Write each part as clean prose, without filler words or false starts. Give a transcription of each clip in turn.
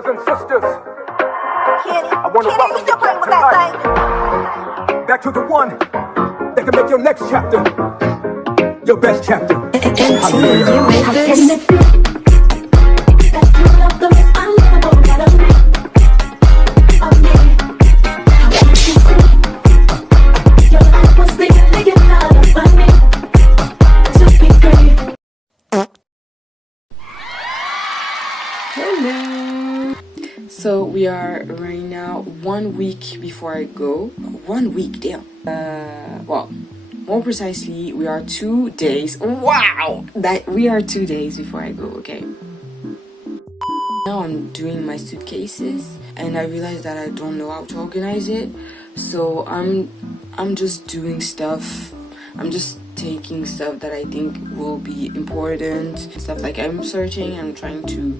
brothers and sisters, I want to welcome you back tonight. Back to the one that can make your next chapter your best chapter. Hello. So we are right now 1 week before I go. 1 week, damn. Well, more precisely, we are 2 days. Wow, that we are 2 days before I go. Okay. Now I'm doing my suitcases, and I realized that I don't know how to organize it. So I'm just doing stuff. I'm just taking stuff that I think will be important, stuff like I'm searching. I'm trying to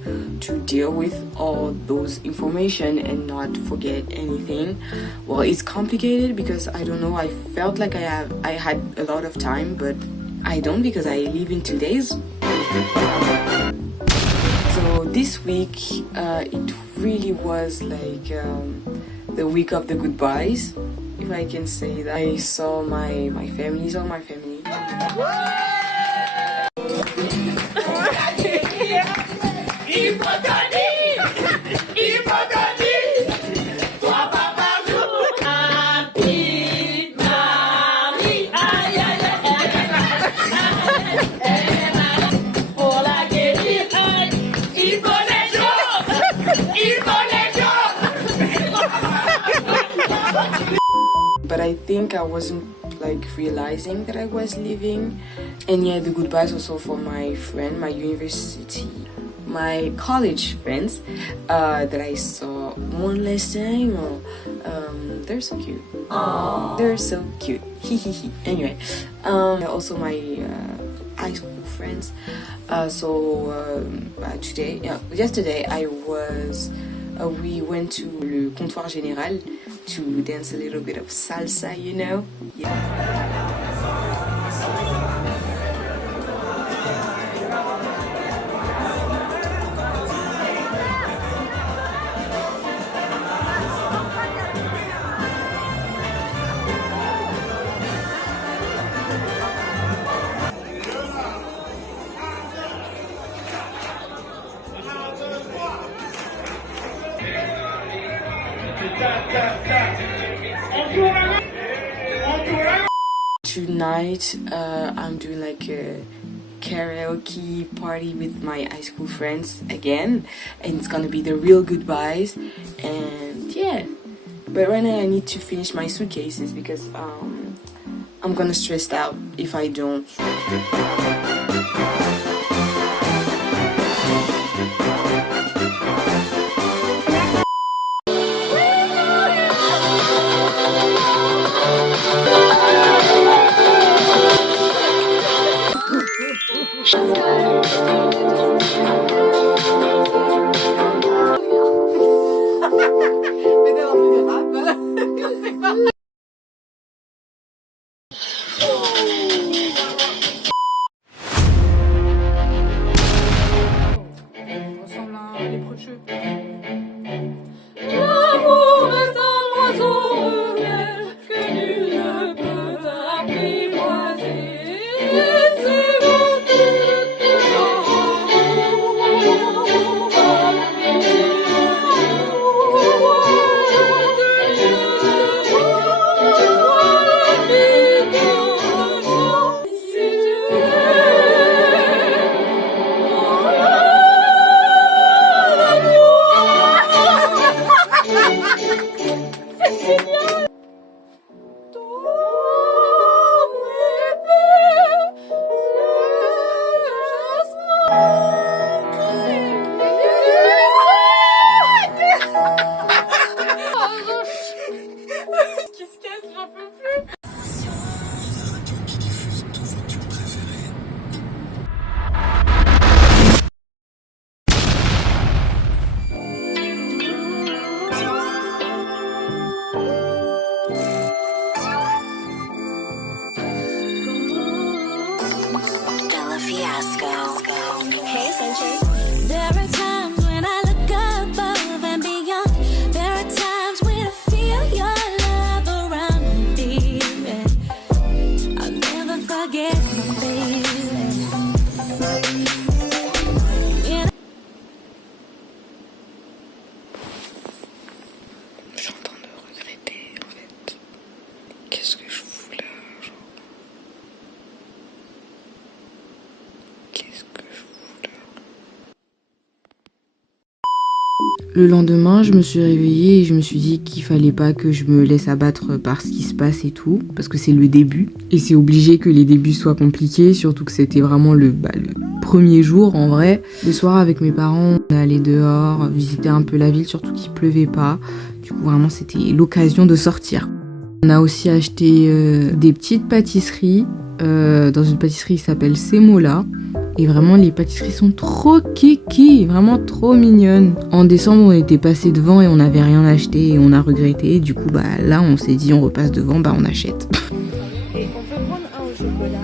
deal with all those information and not forget anything. Well, it's complicated because I don't know, I felt like I had a lot of time, but I don't, because I leave in 2 days. So this week it really was like the week of the goodbyes, if I can say that. I saw my family, but I think I wasn't like realizing that I was leaving. And yeah, the goodbyes also for my friend, my university, my college friends that I saw one last time. They're so cute. Aww. They're so cute. Anyway, also my high school friends. Yesterday we went to Le Comptoir Général to dance a little bit of salsa, you know? Yeah. Tonight I'm doing like a karaoke party with my high school friends again, and it's gonna be the real goodbyes. And yeah, but right now I need to finish my suitcases because I'm gonna stress out if I don't. Le lendemain, je me suis réveillée et je me suis dit qu'il fallait pas que je me laisse abattre par ce qui se passe et tout, parce que c'est le début. Et c'est obligé que les débuts soient compliqués, surtout que c'était vraiment le premier jour en vrai. Le soir avec mes parents, on est allé dehors, visiter un peu la ville, surtout qu'il pleuvait pas. Du coup, vraiment, c'était l'occasion de sortir. On a aussi acheté des petites pâtisseries dans une pâtisserie qui s'appelle Semola. Et vraiment, les pâtisseries sont trop kiki, vraiment trop mignonnes. En décembre, on était passé devant et on n'avait rien acheté et on a regretté. Du coup, là, on s'est dit, on repasse devant, on achète. Et on peut prendre un au chocolat.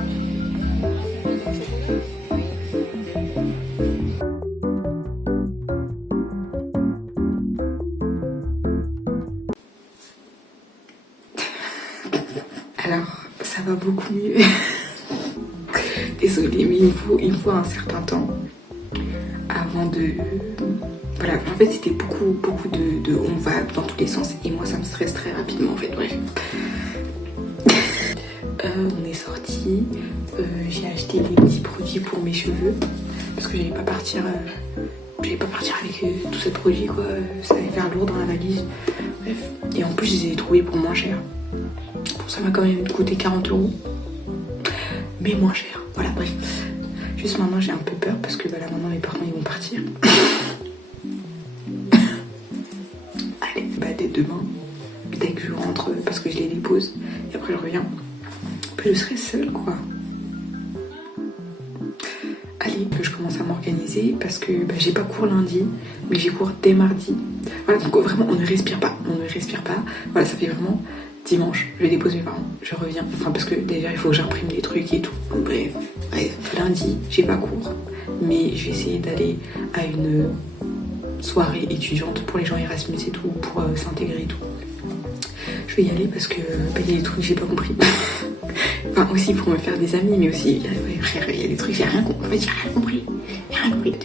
Alors, ça va beaucoup mieux. Désolée, mais il me faut un certain temps avant de... Voilà, en fait, c'était beaucoup de on va dans tous les sens et moi, ça me stresse très rapidement, en fait, bref. On est sortis, j'ai acheté des petits produits pour mes cheveux parce que j'allais pas partir avec tous ces produits, quoi. Ça allait faire lourd dans la valise. Bref, et en plus, je les ai trouvés pour moins cher. Bon, ça m'a quand même coûté 40 €, mais moins cher. Voilà, bref. Juste maintenant, j'ai un peu peur parce que là, maintenant, mes parents, ils vont partir. Allez, dès demain, dès que je rentre, parce que je les dépose, et après, je reviens. Après, je serai seule, quoi. Allez, que je commence à m'organiser parce que j'ai pas cours lundi, mais j'ai cours dès mardi. Voilà, donc vraiment, on ne respire pas. Voilà, ça fait vraiment... Dimanche, je dépose mes parents, je reviens. Enfin, parce que déjà, il faut que j'imprime des trucs et tout. Donc, bref. Lundi, j'ai pas cours. Mais je vais essayer d'aller à une soirée étudiante pour les gens Erasmus et tout, pour s'intégrer et tout. Je vais y aller parce que il y a des trucs que j'ai pas compris. Enfin, aussi pour me faire des amis, mais aussi, frère, il y a des trucs, j'ai rien compris. En fait, j'ai rien compris.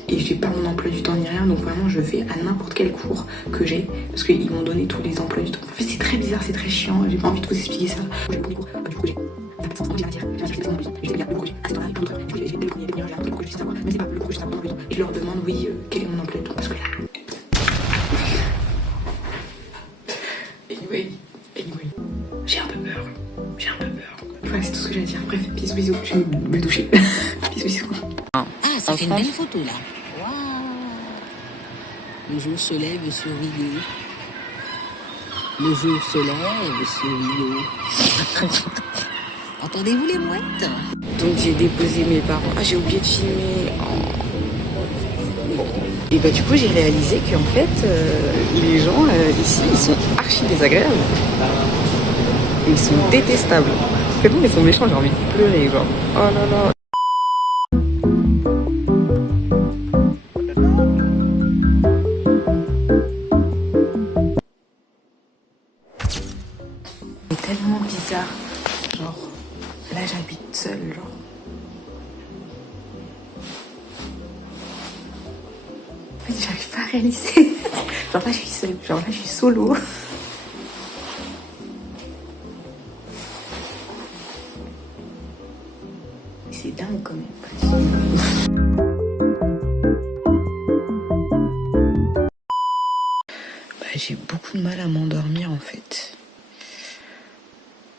Et j'ai pas mon emploi du temps ni rien, donc vraiment, je vais à n'importe quel cours que j'ai, parce qu'ils m'ont donné tous les emplois du temps. En fait, c'est très bizarre, c'est très chiant, j'ai pas envie de vous expliquer ça. J'ai le premier cours, du coup, j'ai la matière, en plus. J'ai le premier, à cette heure-là, plein d'autres. Du coup, j'ai le premier, j'ai un truc que je sais savoir, mais c'est pas le cours, je sais pas mon emploi du temps. Et je leur demande, oui, quel est mon emploi du temps, parce que là. Anyway, j'ai un peu peur. Voilà, c'est tout ce que j'ai à dire. Bref, bisous, je vais me doucher. bisous. Ah, ça fait une belle photo là. Waouh. Le jour se lève sur Rio. Le jour se lève sur Rio. Entendez-vous les mouettes? Donc j'ai déposé mes parents. Ah, j'ai oublié de filmer. Oh. Bon. Et du coup, j'ai réalisé qu'en fait, les gens ici, ils sont archi désagréables. Ils sont détestables. Tellement ils sont méchants, j'ai envie de pleurer, genre. Oh là là. C'est tellement bizarre. Genre, là j'habite seule, genre. En fait, j'arrive pas à réaliser. Genre là je suis seule, genre là je suis solo. C'est dingue quand même. J'ai beaucoup de mal à m'endormir en fait.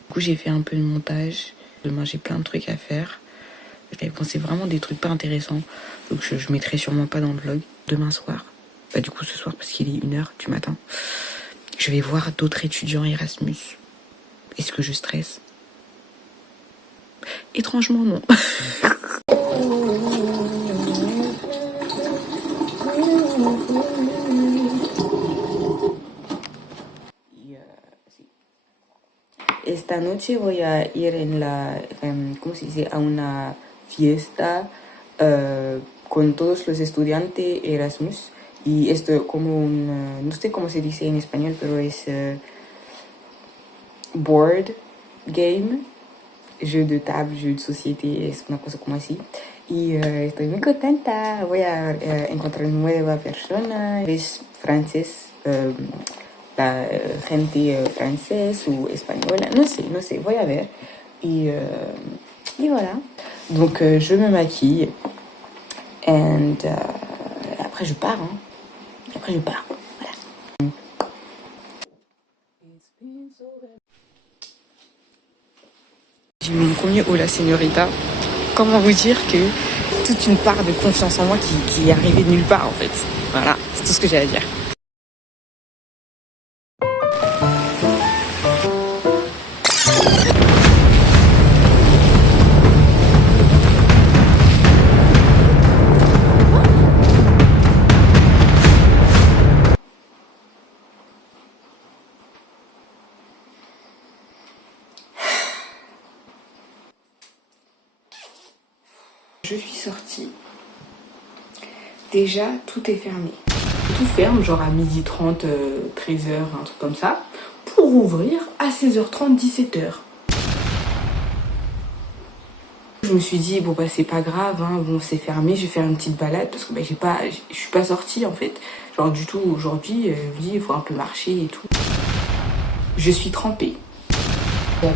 Du coup j'ai fait un peu de montage. Demain j'ai plein de trucs à faire. J'avais pensé vraiment des trucs pas intéressants. Donc je mettrai sûrement pas dans le vlog. Demain soir. Du coup ce soir parce qu'il est 1h du matin. Je vais voir d'autres étudiants Erasmus. Est-ce que je stresse? Étrangement non. Esta noche voy a ir ¿cómo se dice? A una fiesta con todos los estudiantes Erasmus. Y esto como no sé cómo se dice en español, pero es board game, jeu de table, jeu de société, es una cosa como así. Y estoy muy contenta, voy a encontrar nueva persona, es francés, la gente francés ou espagnole, no sé, voy a ver. Et voilà. Donc je me maquille. And après je pars. J'ai eu mon premier Hola Señorita. Comment vous dire que toute une part de confiance en moi qui est arrivée de nulle part en fait. Voilà, c'est tout ce que j'ai à dire. Je suis sortie. Déjà, tout est fermé. Tout ferme, genre à 12h30, 13h, un truc comme ça, pour ouvrir à 16h30, 17h. Je me suis dit, bon bah c'est pas grave, hein, bon c'est fermé, je vais faire une petite balade parce que bah, je suis pas sortie en fait. Genre du tout, aujourd'hui, je me dis, il faut un peu marcher et tout. Je suis trempée. J'avais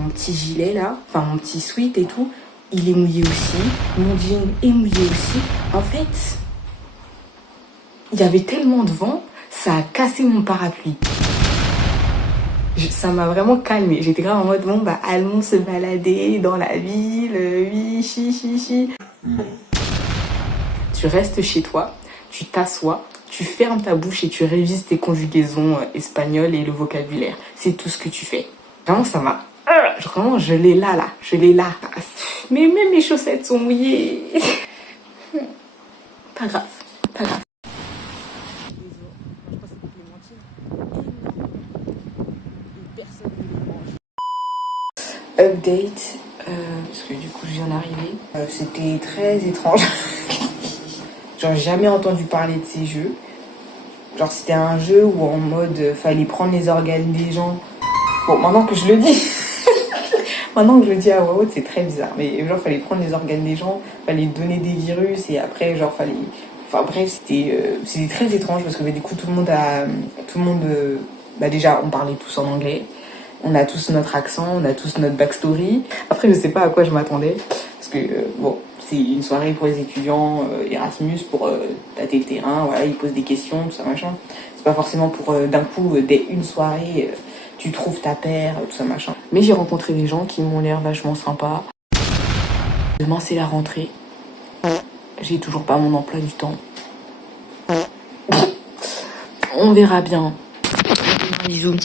mon petit gilet là, enfin mon petit sweat et tout. Il est mouillé aussi, mon jean est mouillé aussi. En fait, il y avait tellement de vent, ça a cassé mon parapluie. Ça m'a vraiment calmée. J'étais grave en mode, bon bah allons se balader dans la ville, oui, chi. Tu restes chez toi, tu t'assois, tu fermes ta bouche et tu révises tes conjugaisons espagnoles et le vocabulaire. C'est tout ce que tu fais. Vraiment, ça m'a... Vraiment, je l'ai là, je l'ai là. Mais même mes chaussettes sont mouillées. Pas grave, pas grave. Update, parce que du coup je viens d'arriver. C'était très étrange. Genre jamais entendu parler de ces jeux. Genre c'était un jeu où en mode fallait prendre les organes des gens. Bon, maintenant que je le dis. Maintenant que je le dis à voix haute, c'est très bizarre. Mais genre, fallait prendre les organes des gens, fallait donner des virus et après, genre, fallait... Enfin bref, c'était très étrange parce que bah, du coup, tout le monde bah, déjà, on parlait tous en anglais. On a tous notre accent, on a tous notre backstory. Après, je sais pas à quoi je m'attendais. Parce que, bon, c'est une soirée pour les étudiants Erasmus, pour tâter le terrain. Voilà, ils posent des questions, tout ça, machin. C'est pas forcément pour, d'un coup, dès une soirée... tu trouves ta paire, tout ça machin. Mais j'ai rencontré des gens qui m'ont l'air vachement sympas. Demain c'est la rentrée. J'ai toujours pas mon emploi du temps. On verra bien. Bisous.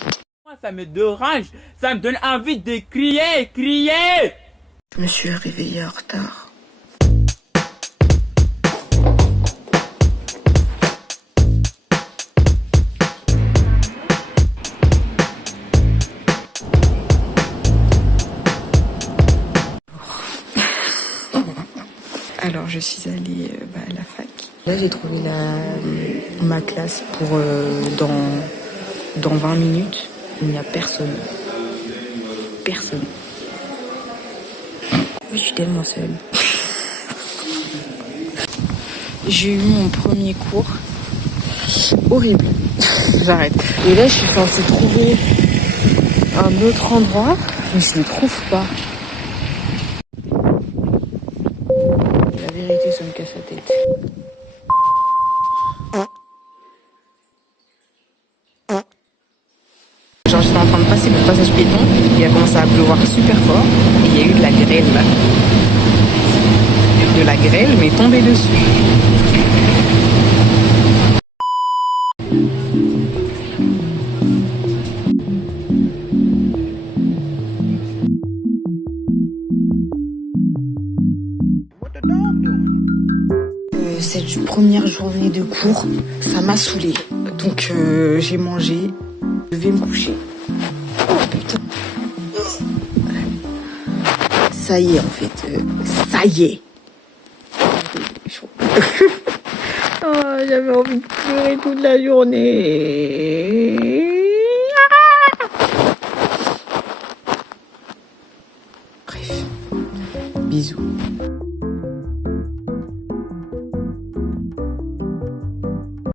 Ça me dérange, ça me donne envie de crier. Je me suis réveillée en retard. Alors je suis allée à la fac. Là j'ai trouvé ma classe pour dans 20 minutes. Il n'y a personne. Personne. Je suis tellement seule. J'ai eu mon premier cours. Horrible. J'arrête. Et là je suis censée trouver un autre endroit, mais je ne le trouve pas. La vérité, ça me casse la tête. Genre, j'étais en train de passer le passage piéton, il a commencé à pleuvoir super fort, et il y a eu de la grêle là. De la grêle, mais tombée dessus. Cette première journée de cours, ça m'a saoulée. Donc j'ai mangé, je vais me coucher. Oh putain. Ça y est en fait, ça y est. Oh, j'avais envie de pleurer toute la journée. Bref, bisous.